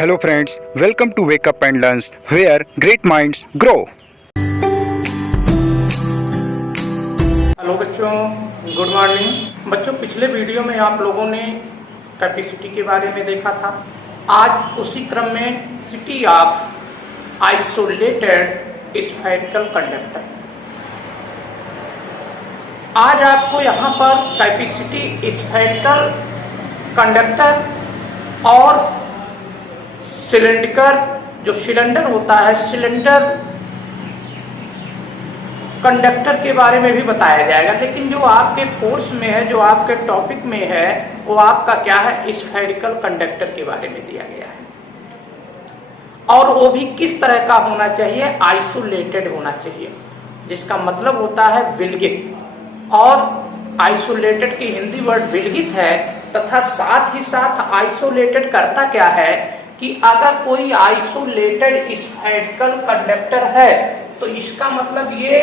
Hello friends, welcome to Wake Up and Learn where great minds grow. Hello बच्चों, good morning. बच्चों, पिछले video में आप लोगों ने कैपेसिटी के बारे में देखा था। आज उसी क्रम में city of isolated spherical conductor. आज आपको यहाँ पर कैपेसिटी स्फेरिकल कंडक्टर और सिलेंडर, जो सिलेंडर होता है, सिलेंडर कंडक्टर के बारे में भी बताया जाएगा। लेकिन जो आपके कोर्स में है, जो आपके टॉपिक में है, वो आपका क्या है, स्फेरिकल कंडक्टर के बारे में दिया गया है। और वो भी किस तरह का होना चाहिए, आइसोलेटेड होना चाहिए, जिसका मतलब होता है विलगित। और आइसोलेटेड की हिंदी वर्ड विलगित है, तथा साथ ही साथ आइसोलेटेड करता क्या है कि अगर कोई आइसोलेटेड स्फेरिकल कंडक्टर है तो इसका मतलब ये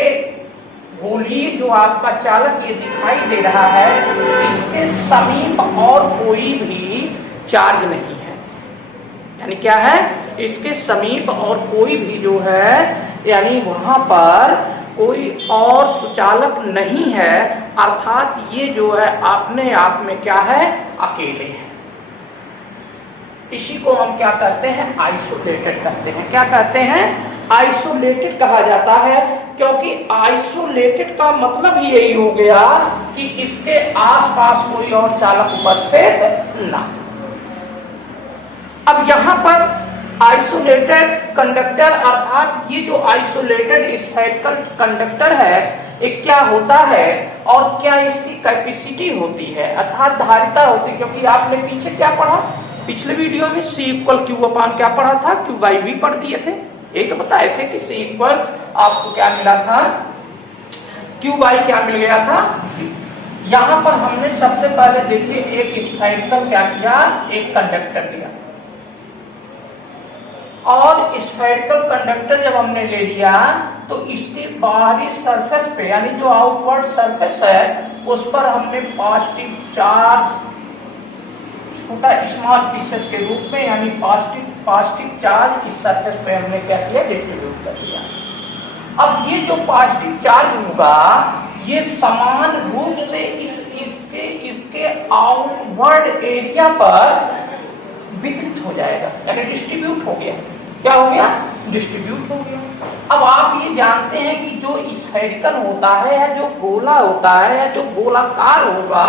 गोलीय जो आपका चालक ये दिखाई दे रहा है, इसके समीप और कोई भी चार्ज नहीं है। यानी क्या है, इसके समीप और कोई भी जो है, यानी वहां पर कोई और सुचालक नहीं है, अर्थात ये जो है अपने आप में क्या है, अकेले है। इसी को हम क्या कहते हैं, आइसोलेटेड कहते हैं। क्या कहते हैं, आइसोलेटेड कहा जाता है, क्योंकि आइसोलेटेड का मतलब ही यही हो गया कि इसके आसपास कोई और चालक उपस्थित ना। अब यहां पर आइसोलेटेड कंडक्टर, अर्थात ये जो आइसोलेटेड स्फेरिकल कंडक्टर है, ये क्या होता है और क्या इसकी कैपेसिटी होती है, अर्थात धारिता होती है। क्योंकि आपने पीछे क्या पढ़ा, पिछले वीडियो में C इक्वल क्यू अपान क्या पढ़ा था, क्यू बाई वी पढ़ दिए थे। यही तो बताए थे कि C इक्वल आपको क्या मिला था, क्यू बाई क्या मिल गया था, V। यहां पर हमने सबसे पहले देखिए एक स्फेरिकल क्या किया, एक कंडक्टर लिया। और स्फेरिकल कंडक्टर जब हमने ले लिया तो इसके बाहरी सरफेस पे, यानी जो आउटवर्ड सरफेस है, उस पर हमने पॉजिटिव चार्ज, छोटा स्मॉल पीसेस के रूप में, यानी पॉजिटिव चार्ज इस सरफेस पे हमने क्या किया, डिस्ट्रीब्यूट कर दिया। अब ये जो पॉजिटिव चार्ज होगा, ये समान रूप से इसके आउटवर्ड एरिया पर वितरित हो जाएगा, यानी डिस्ट्रीब्यूट हो गया। क्या हो गया, डिस्ट्रीब्यूट हो गया। अब आप ये जानते हैं कि जो स्फेरिकल होता है, या जो गोला होता है, या जो गोलाकार होगा,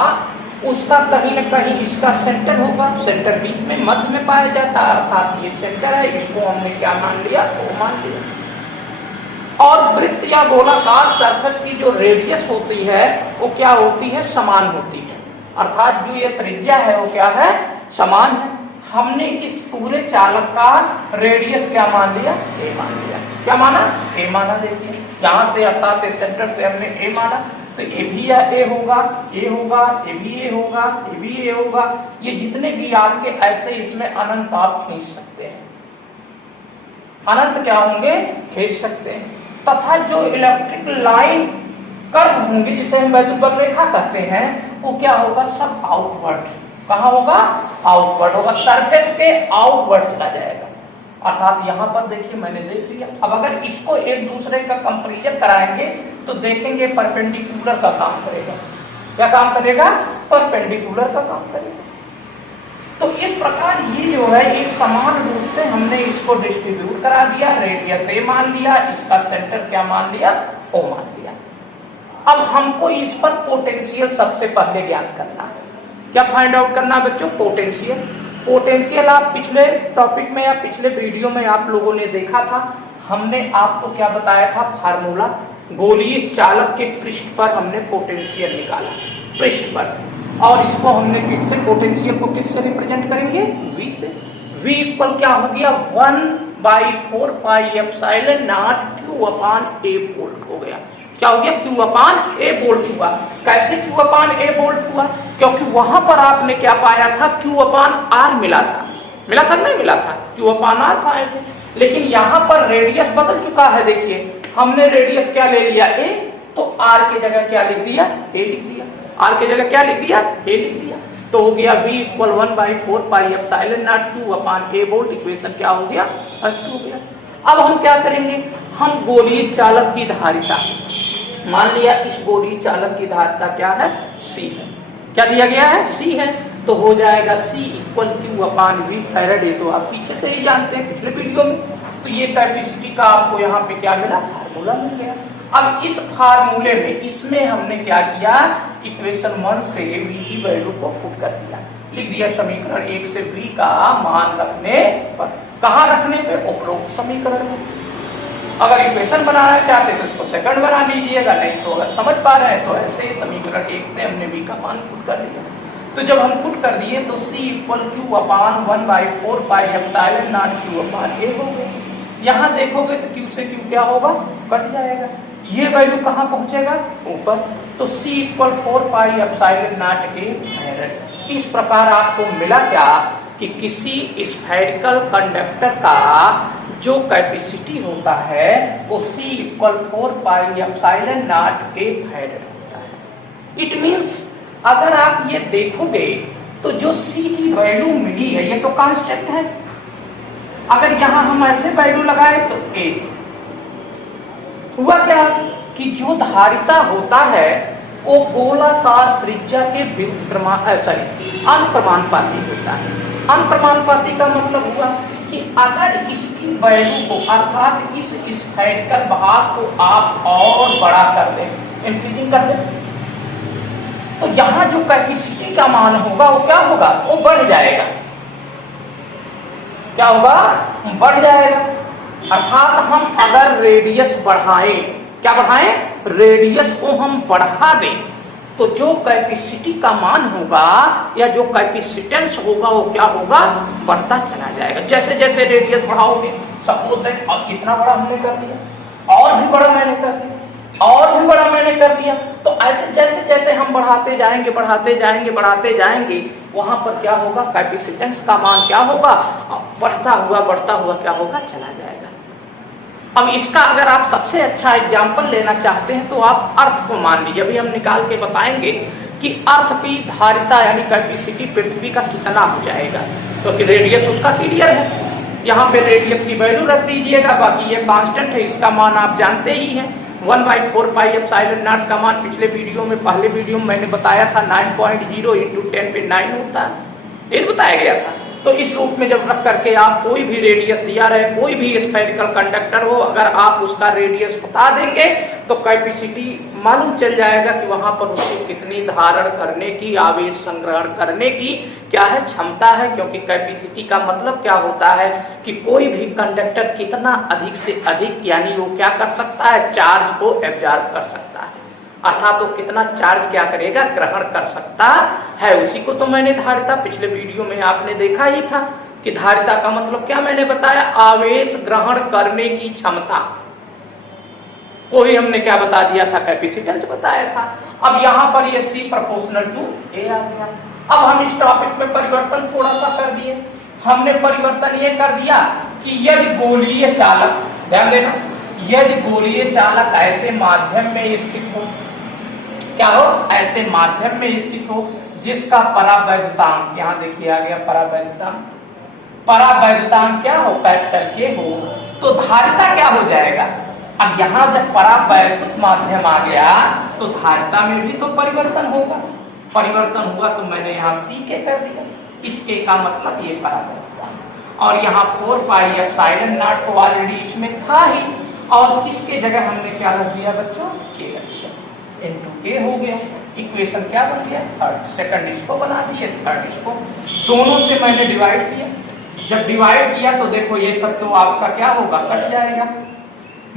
उसका कहीं न कहीं इसका सेंटर होगा। सेंटर बीच में मध्य में पाया जाता है, अर्थात ये सेंटर है। इसको हमने क्या मान लिया, तो मान लिया। और वृत्त या गोलाकार सरफेस की जो रेडियस होती है, वो क्या होती है, समान होती है। अर्थात जो ये त्रिज्या है वो क्या है, समान है। हमने इस पूरे चालक का रेडियस क्या मान लिया, a मान लिया। क्या माना, a माना। देखिए यहां से अर्थात सेंटर से हमने a माना, तो ये भी a होगा, ये होगा, ये भी a होगा, ये भी a होगा। ये जितने भी आपके ऐसे इसमें अनंत आप खींच सकते हैं, अनंत क्या होंगे, खींच सकते हैं। तथा जो इलेक्ट्रिक लाइन कर्व होंगे, जिसे हम वैद्युत रेखा कहते हैं, वो क्या होगा, सब आउटवर्ड। कहाँ होगा, आउटवर्ड होगा, सरफेस के आउटवर्ड चला जाएगा। अर्थात यहाँ पर देखिए मैंने देख लिया। अब अगर इसको एक दूसरे का कंपैरिजन कराएंगे तो देखेंगे परपेंडिकुलर का काम करेगा। क्या काम करेगा, परपेंडिकुलर का काम करेगा। तो इस प्रकार ये जो है एक समान रूप से हमने इसको डिस्ट्रीब्यूट करा दिया, रेडियस a मान लिया, इसका सेंटर क्या मान लिया, o मान लिया। अब हमको इस पर पोटेंशियल सबसे पहले ज्ञात करना है। क्या फाइंड आउट करना बच्चों, पोटेंशियल। पोटेंशियल आप पिछले टॉपिक में या पिछले वीडियो में आप लोगों ने देखा था। हमने आपको क्या बताया था, फार्मूला, गोलीय चालक के पृष्ठ पर हमने पोटेंशियल निकाला, पृष्ठ पर। और इसको हमने किससे, पोटेंशियल को किससे रिप्रेजेंट करेंगे, V से। V इक्वल क्या हो गया, 1/4 pi epsilon not Q upon A volt हो गया। क्या हो गया, Q अपान A वोल्ट हुआ। कैसे Q अपान A वोल्ट हुआ, क्योंकि वहां पर आपने क्या पाया था, Q अपान R मिला था। मिला था नहीं मिला था, Q अपान R पाए थे। लेकिन यहाँ पर रेडियस बदल चुका है। देखिए हमने रेडियस क्या ले लिया, A, तो R की जगह क्या लिख दिया, A लिख दिया। R की जगह क्या लिख दिया, A लिख दिया। तो हो गया v equal 1/4 pi epsilon not Q upon a volt. Equation क्या हो गया, फर्स्ट हो गया। अब हम क्या करेंगे, हम गोलीय चालक की धारिता, मान लिया इस गोलीय चालक की धारिता क्या है, C है। क्या दिया गया है, C है। तो हो जाएगा C इक्वल Q अपान V फैराड। ये तो आप पीछे से ही जानते हैं पिछले वीडियो में। तो ये कैपेसिटी का आपको यहाँ पे क्या मिला, फार्मूला मिल गया। अब इस फार्मूले में इसमें हमने क्या किया, इक्वेशन 1 से V की वैल्यू को पुट कर दिया, लिख दिया समीकरण 1 से V का मान रखने पर। कहाँ रखने पे, उपरोक्त समीकरण में। अगर इक्वेशन बनाना चाहते तो इसको सेकंड बना लीजिएगा, नहीं तो अगर समझ पा रहे हैं तो ऐसे ही समीकरण 1 से हमने V का मान पुट कर दिया। तो जब हम पुट कर दिए तो C equal Q upon 1/4 pi epsilon not Q upon a हो गया। यहाँ देखोगे तो Q से Q क्या होगा, कट जाएगा। ये वैल्यू कहाँ पहुंचेगा, ऊपर। तो C equal 4 pi epsilon not a farad. इस प्रकार आपको मिला क्या कि किसी स्फेरिकल कंडक्टर का जो कैपेसिटी होता है वो C equal 4 pi epsilon not a farad होता है। इट मीन्स अगर आप ये देखोगे तो जो C की वैल्यू मिली है ये तो कांस्टेंट है। अगर यहां हम ऐसे वैल्यू लगाए तो a हुआ क्या कि जो धारिता होता है वो गोलाकार त्रिज्या के विरुद्ध अनुक्रमानुपाती होता है। अनुक्रमानुपाती का मतलब हुआ कि अगर इसकी वैल्यू को अर्थात इस स्फेरिकल भाग को आप और बड़ा कर दें, इंक्रीजिंग कर दें, तो यहां जो कैपेसिटी का मान होगा वो क्या होगा, वो बढ़ जाएगा। क्या होगा, बढ़ जाएगा। अर्थात हम अगर रेडियस बढ़ाएं, क्या बढ़ाएं, रेडियस को हम बढ़ा दें तो जो कैपेसिटी का मान होगा या जो कैपेसिटेंस होगा वो क्या होगा, बढ़ता चला जाएगा। जैसे जैसे रेडियस बढ़ाओगे, सपोज दैट अब इतना बड़ा हमने कर दिया, और भी बड़ा मैंने कर दिया, और भी बड़ा मैंने कर दिया, तो ऐसे जैसे जैसे हम बढ़ाते जाएंगे बढ़ाते जाएंगे बढ़ाते जाएंगे, वहां पर क्या होगा, कैपेसिटेंस का मान क्या होगा, बढ़ता हुआ क्या होगा, चला जाएगा। अब इसका अगर आप सबसे अच्छा एग्जाम्पल लेना चाहते हैं तो आप अर्थ को मान लीजिए। अभी हम निकाल के बताएंगे कि अर्थ की धारिता यानी कैपेसिटी पृथ्वी का कितना हो जाएगा, क्योंकि तो रेडियस उसका क्लियर है। यहाँ पे रेडियस की वैल्यू रख दीजिएगा, बाकी ये कांस्टेंट है, इसका मान आप जानते ही हैं। 1/4 पाई एप्सिलॉन नॉट का मान पिछले वीडियो में, पहले वीडियो में मैंने बताया था 9.0 × 10 पे 9 होता है, ये बताया गया था। तो इस रूप में जब रख करके आप कोई भी रेडियस दिया रहे, कोई भी स्फेरिकल कंडक्टर हो, अगर आप उसका रेडियस बता देंगे तो कैपेसिटी मालूम चल जाएगा कि वहां पर उसको कितनी धारण करने की, आवेश संग्रहण करने की क्या है, क्षमता है। क्योंकि कैपेसिटी का मतलब क्या होता है कि कोई भी कंडक्टर कितना अधिक से अधिक यानी वो क्या कर सकता है, चार्ज को एब्जॉर्ब कर सकता है, अर्थात तो कितना चार्ज क्या करेगा, ग्रहण कर सकता है। उसी को तो मैंने धारिता पिछले वीडियो में आपने देखा ही था कि धारिता का मतलब क्या मैंने बताया, आवेश ग्रहण करने की क्षमता को ही हमने क्या बता दिया था, कैपेसिटेंस बताया था। अब यहाँ पर ये C प्रोपोर्शनल टू A आ गया। अब हम इस टॉपिक में परिवर्तन थोड़ा सा कर दिए। हमने परिवर्तन ये कर दिया कि यदि गोलीय चालक, ध्यान देना, यदि गोलीय चालक ऐसे माध्यम में स्थित हो, क्या हो, ऐसे माध्यम में स्थित हो जिसका परावैद्युतांक, यहाँ देखिए आ गया परावैद्युतांक, परावैद्युतांक क्या हो, कैपिटल K हो, तो धारिता क्या हो जाएगा। अब यहाँ जब परावैद्युत माध्यम आ गया तो धारिता में भी तो परिवर्तन होगा। परिवर्तन हुआ तो मैंने यहाँ C कर दिया, इसके का मतलब ये परावैद्युतांक। और यहाँ 4 पाई एप्सिलॉन नॉट तो ऑलरेडी इसमें था ही, और इसके जगह हमने क्या रख दिया बच्चों, K इनटू K हो गया। इक्वेशन क्या बन गया, थर्ड। सेकंड इसको बना दिए, थर्ड इसको, दोनों से मैंने डिवाइड किया। जब डिवाइड किया तो देखो ये सब तो आपका क्या होगा, कट जाएगा।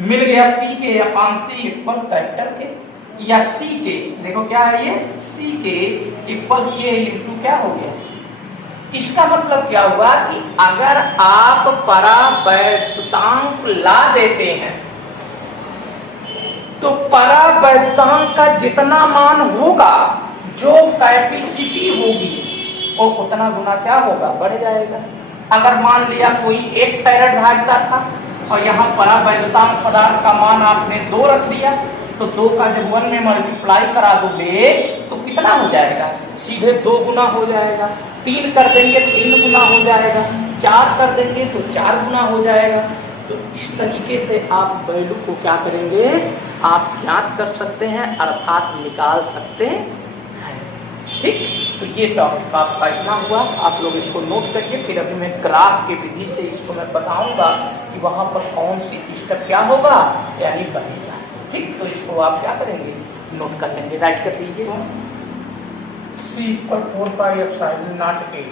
मिल गया C अपान C इक्वल कैपिटल K, या C के, देखो क्या है ये, C के इक्वल K इनटू क्या हो गया, इसका मतलब क्या हुआ कि अगर आप परावैद्युतांक ला देते हैं तो परावैद्युतांक का जितना मान होगा, जो कैपेसिटी होगी, वो उतना गुना क्या होगा, बढ़ जाएगा। अगर मान लिया कोई 1 फैराड धारिता था और यहाँ परावैद्युतांक पदार्थ का मान आपने 2 रख दिया, तो 2 का जब 1 में मल्टीप्लाई करा दोगे तो कितना हो जाएगा, सीधे 2 गुना हो जाएगा। 3 कर देंगे 3 गुना हो जाएगा, 4 कर देंगे तो 4 गुना हो जाएगा। तो इस तरीके से आप वैल्यू को क्या करेंगे, आप ज्ञात कर सकते हैं अर्थात निकाल सकते हैं। ठीक, तो ये टॉपिक आपका इतना हुआ, आप लोग इसको नोट करिए। फिर अभी मैं ग्राफ की विधि से इसको मैं बताऊंगा कि वहां पर कौन सी स्टेप क्या होगा यानी बनेगा। ठीक, तो इसको आप क्या करेंगे, नोट कर लेंगे, राइट कर दीजिए। C पर 4πε0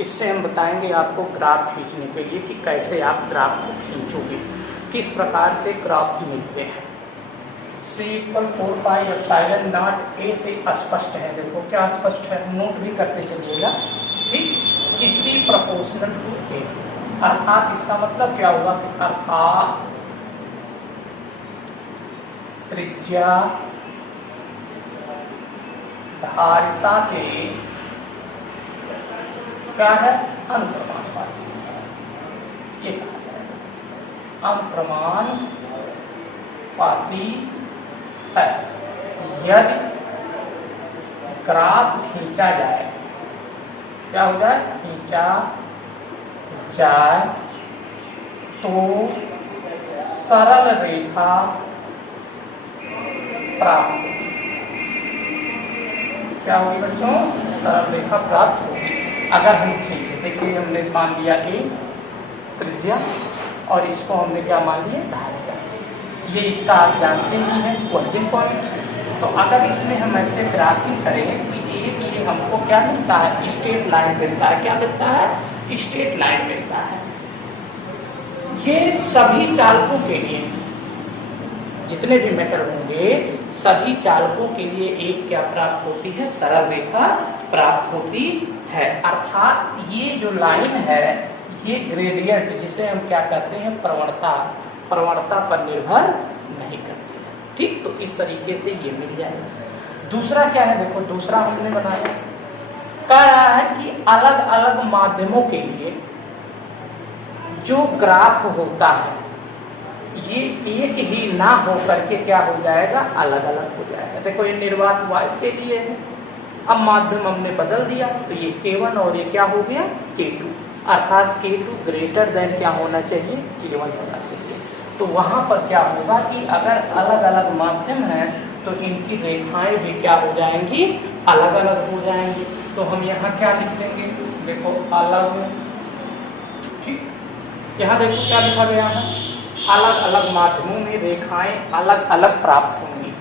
इससे हम बताएंगे आपको ग्राफ खींचने के लिए कि कैसे आप ग्राफ को खींचोगे, किस प्रकार से ग्राफ मिलते हैं। C पर 4πε0 से स्पष्ट है, देखो क्या स्पष्ट है, नोट भी करते चलिएगा। ठीक, किसी प्रोपोर्शनल टू A, अर्थात इसका मतलब क्या होगा, अर्थात त्रिज्या धारिता के क्या है, अनुप्रमाणवादी, ये कहा जाएगा अनुप्रमाणवादी है। यदि ग्राफ खींचा जाए, क्या हो जाए, खींचा जाए तो सरल रेखा प्राप्त होगी। क्या होगी बच्चों, सरल रेखा प्राप्त होगी अगर हम खींचे। देखिए हमने मान लिया A त्रिज्या और इसको हमने क्या मान लिया, धारिता। ये इसका आप जानते ही हैं क्वेश्चन पॉइंट। तो अगर इसमें हम ऐसे ग्राफिंग करें कि ये हमको क्या मिलता है, स्ट्रेट लाइन मिलता है। क्या मिलता है, स्ट्रेट लाइन मिलता है। ये सभी चालकों के लिए, जितने भी मेथड होंगे सभी चालकों के लिए एक क्या प्राप्त होती है, सरल रेखा प्राप्त होती है। अर्थात ये जो लाइन है ये ग्रेडियंट, जिसे हम क्या कहते हैं, प्रवणता पर निर्भर नहीं करती है। ठीक, तो इस तरीके से ये मिल जाएगा। दूसरा क्या है, देखो दूसरा हमने बनाया, कह रहा है कि अलग अलग माध्यमों के लिए जो ग्राफ होता है ये एक ही ना हो करके क्या हो जाएगा, अलग अलग हो जाएगा। देखो ये निर्वात वायु के लिए है, अब माध्यम हमने बदल दिया तो ये K1 और ये क्या हो गया, K2, अर्थात K2 ग्रेटर देन क्या होना चाहिए, K1 होना चाहिए। तो वहां पर क्या होगा कि अगर अलग अलग माध्यम है तो इनकी रेखाएं भी क्या हो जाएंगी, अलग अलग हो जाएंगी। तो हम यहाँ क्या लिख देंगे, देखो अलग, ठीक, यहाँ देखो क्या लिखा गया है, अलग अलग माध्यमों में रेखाएं अलग अलग प्राप्त होंगी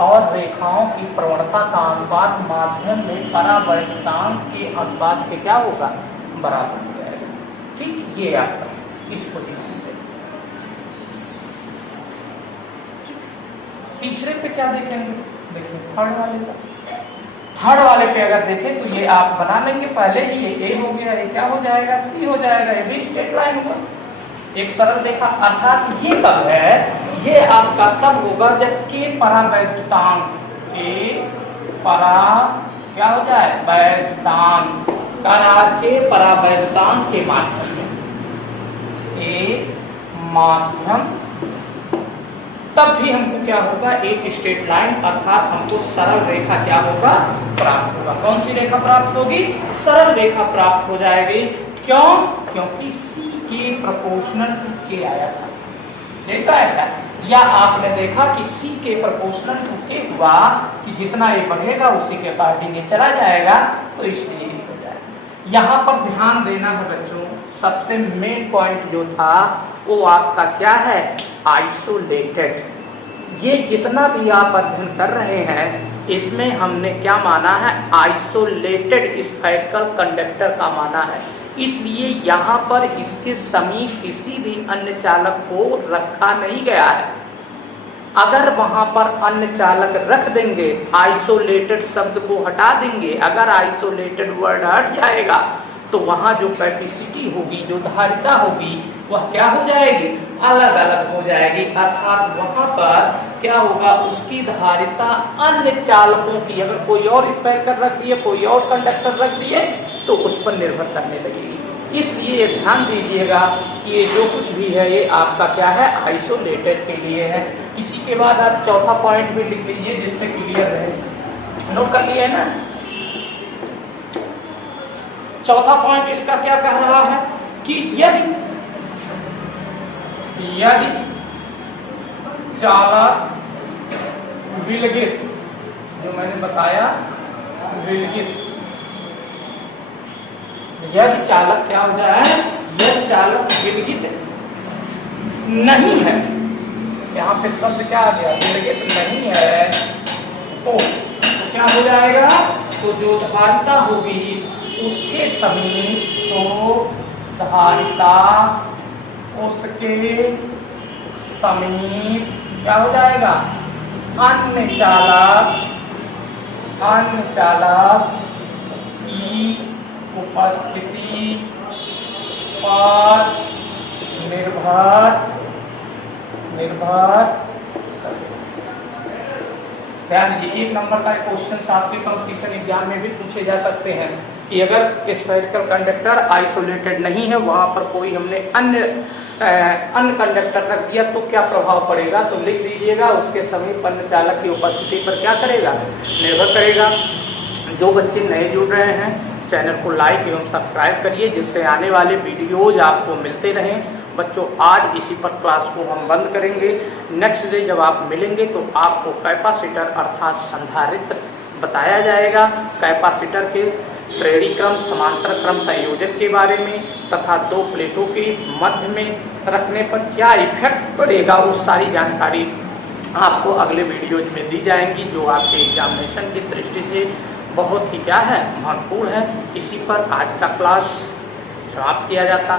और रेखाओं की प्रवणता का अनुपात माध्यम में परावर्तनांक के अनुपात के क्या होगा, बराबर हो जाएगा। ठीक, ये आपका इस पोजीशन पे। तीसरे पे क्या देखेंगे, देखिए थर्ड वाले पे अगर देखें तो ये आप बना लेंगे, पहले ही ये A हो गया, ये क्या हो जाएगा, C हो जाएगा, ये भी स्ट्रेट लाइन होगा, एक सरल रेखा। अर्थात ये कब है, ये आपका तब होगा जब के परावैद्युतांक, के परा क्या हो जाए, वैद्युतांक, के परावैद्युतांक के माध्यम में, माध्यम, तब भी हमको क्या होगा, एक स्ट्रेट लाइन अर्थात हमको सरल रेखा क्या होगा, प्राप्त होगा। कौन सी रेखा प्राप्त होगी, सरल रेखा प्राप्त हो जाएगी। क्यों, क्योंकि C के प्रोपोर्शनल टू के आया था, देखा है क्या, या आपने देखा कि C के प्रोपोर्शनल टू के हुआ कि जितना ये बढ़ेगा उसी के पास डी चला जाएगा, तो इसलिए हो जाएगा। यहाँ पर ध्यान देना है बच्चों, सबसे मेन पॉइंट जो था वो आपका क्या है, आइसोलेटेड। ये जितना भी आप अध्ययन कर रहे हैं इसमें हमने क्या माना है, आइसोलेटेड स्फेरिकल कंडक्टर का माना है। इसलिए यहाँ पर इसके समीप किसी भी अन्य चालक को रखा नहीं गया है। अगर वहां पर अन्य चालक रख देंगे, आइसोलेटेड शब्द को हटा देंगे, अगर आइसोलेटेड वर्ड हट जाएगा तो वहां जो कैपेसिटी होगी, जो धारिता होगी, वह क्या हो जाएगी, अलग अलग हो जाएगी। अर्थात वहां पर क्या होगा, उसकी धारिता अन्य चालकों की, अगर कोई और स्फेरिकल रख दिए, कोई और कंडक्टर रख दिए तो उस पर निर्भर करने लगेगी। इसलिए ध्यान दीजिएगा कि ये जो कुछ भी है ये आपका क्या है, आइसोलेटेड के लिए है। इसी के बाद आप चौथा पॉइंट भी लिख लीजिए जिससे क्लियर रहे। नोट कर लिए ना? चौथा पॉइंट इसका क्या कह रहा है कि यदि चालक विलगित, जो मैंने बताया विलगित, यदि चालक क्या हो जाए, यदि चालक विलगित नहीं है, यहाँ पे शब्द क्या आ गया, विलगित नहीं है, तो क्या हो जाएगा, तो जो धारिता होगी उसके समीप, तो धारिता उसके समीप क्या हो जाएगा, अन्य चालक की उपस्थिति पर निर्भर ध्यान दीजिए। 1 नंबर का क्वेश्चन आपके कंपटीशन एग्जाम में भी पूछे जा सकते हैं कि अगर स्फेरिकल कंडक्टर आइसोलेटेड नहीं है, वहां पर कोई हमने अन्य कंडक्टर रख दिया तो क्या प्रभाव पड़ेगा, तो लिख दीजिएगा उसके समीप अन्य चालक की उपस्थिति पर क्या करेगा, निर्भर करेगा। जो बच्चे नए जुड़ रहे हैं चैनल को लाइक एवं सब्सक्राइब करिए जिससे आने वाले वीडियोज आपको मिलते रहें। बच्चों आज इसी पर क्लास को हम बंद करेंगे। नेक्स्ट डे जब आप मिलेंगे तो आपको कैपेसिटर अर्थात संधारित्र बताया जाएगा, कैपेसिटर के श्रेणी क्रम समांतर क्रम संयोजन के बारे में तथा 2 प्लेटों के मध्य में रखने पर क्या इफेक्ट पड़ेगा, वो सारी जानकारी आपको अगले वीडियोज में दी जाएंगी जो आपके एग्जामिनेशन की दृष्टि से बहुत ही क्या है, महत्वपूर्ण है। इसी पर आज का क्लास समाप्त किया जाता है।